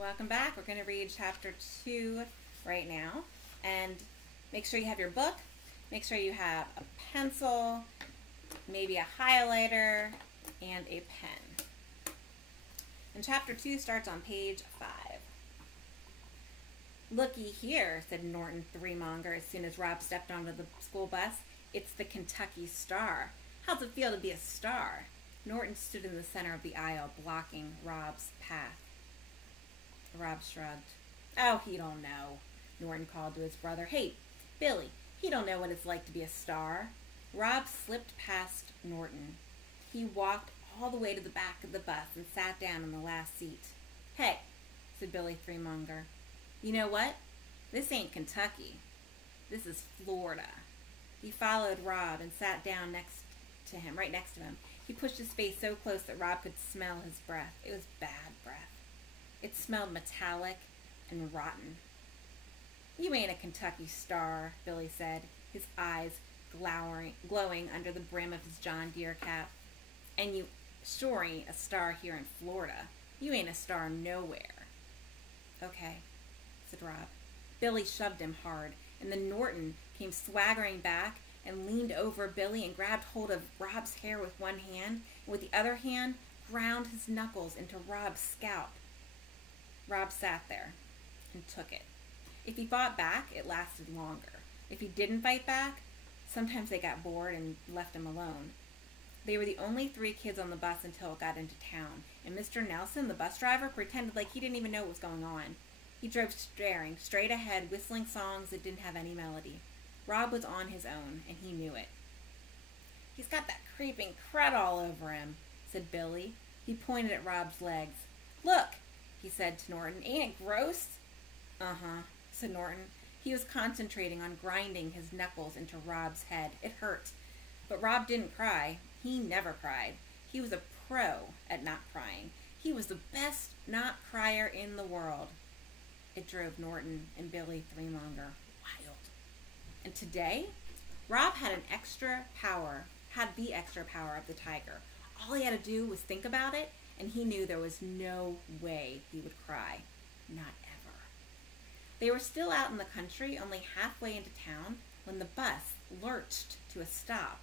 Welcome back. We're going to read chapter 2 right now. And make sure you have your book. Make sure you have a pencil, maybe a highlighter, and a pen. And chapter 2 starts on page 5. "Looky here," said Norton Threemonger as soon as Rob stepped onto the school bus. "It's the Kentucky Star. How's it feel to be a star?" Norton stood in the center of the aisle, blocking Rob's path. Rob shrugged. "Oh, he don't know," Norton called to his brother. "Hey, Billy, he don't know what it's like to be a star." Rob slipped past Norton. He walked all the way to the back of the bus and sat down in the last seat. "Hey," said Billy Threemonger, "you know what? This ain't Kentucky. This is Florida." He followed Rob and sat down right next to him. He pushed his face so close that Rob could smell his breath. It was bad breath. It smelled metallic and rotten. "You ain't a Kentucky Star," Billy said, his eyes glowing under the brim of his John Deere cap. "And you sure ain't a star here in Florida. You ain't a star nowhere." "Okay," said Rob. Billy shoved him hard, and then Norton came swaggering back and leaned over Billy and grabbed hold of Rob's hair with one hand, and with the other hand ground his knuckles into Rob's scalp. Rob sat there and took it. If he fought back, it lasted longer. If he didn't fight back, sometimes they got bored and left him alone. They were the only 3 kids on the bus until it got into town, and Mr. Nelson, the bus driver, pretended like he didn't even know what was going on. He drove staring straight ahead, whistling songs that didn't have any melody. Rob was on his own, and he knew it. "He's got that creeping crud all over him," said Billy. He pointed at Rob's legs. "Look," he said to Norton. "Ain't it gross?" "Uh-huh," said Norton. He was concentrating on grinding his knuckles into Rob's head. It hurt. But Rob didn't cry. He never cried. He was a pro at not crying. He was the best not crier in the world. It drove Norton and Billy Threemonger wild. And today, Rob had the extra power of the tiger. All he had to do was think about it, and he knew there was no way he would cry. Not ever. They were still out in the country, only halfway into town, when the bus lurched to a stop.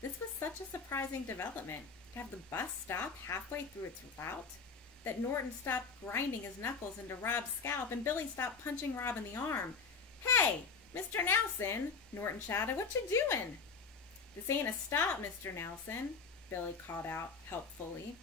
This was such a surprising development, to have the bus stop halfway through its route, that Norton stopped grinding his knuckles into Rob's scalp, and Billy stopped punching Rob in the arm. "Hey, Mr. Nelson," Norton shouted, "what you doing?" "This ain't a stop, Mr. Nelson," Billy called out helpfully.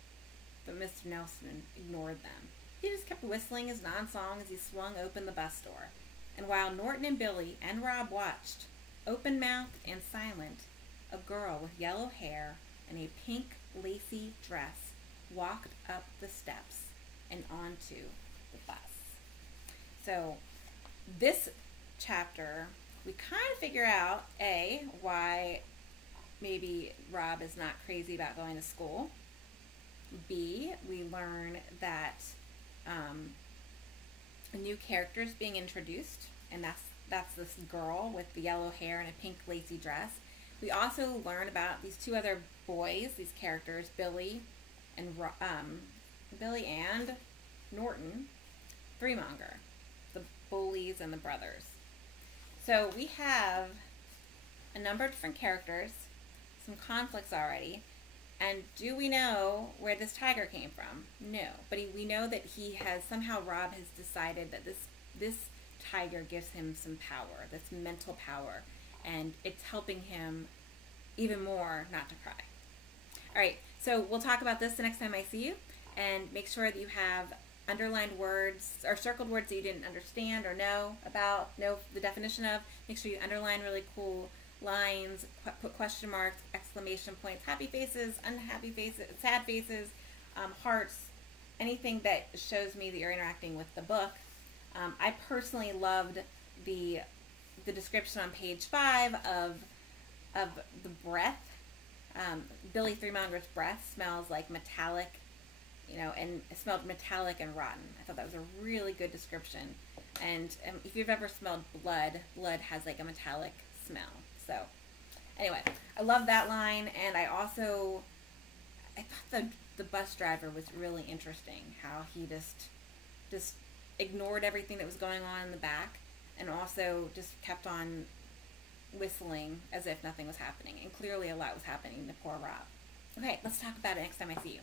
But Mr. Nelson ignored them. He just kept whistling his non-song as he swung open the bus door. And while Norton and Billy and Rob watched, open-mouthed and silent, a girl with yellow hair and a pink lacy dress walked up the steps and onto the bus. So this chapter, we kind of figure out, A, why maybe Rob is not crazy about going to school. B, we learn that a new character is being introduced, and that's this girl with the yellow hair and a pink lacy dress. We also learn about these 2 other boys, these characters, Billy and Norton Threemonger, the bullies and the brothers. So we have a number of different characters, some conflicts already. And do we know where this tiger came from? No. But we know that Rob has decided that this tiger gives him some power, that's mental power. And it's helping him even more not to cry. All right, so we'll talk about this the next time I see you. And make sure that you have underlined words or circled words that you didn't understand or know the definition of. Make sure you underline really cool lines, put question marks, exclamation points, happy faces, unhappy faces, sad faces, hearts, anything that shows me that you're interacting with the book. I personally loved the description on page 5 of the breath. Billy Threemonger's breath smells like metallic, and it smelled metallic and rotten. I thought that was a really good description. And if you've ever smelled blood has like a metallic smell. So anyway, I love that line, and I thought the bus driver was really interesting, how he just just ignored everything that was going on in the back, and also just kept on whistling as if nothing was happening. And clearly a lot was happening to poor Rob. Okay, let's talk about it next time I see you.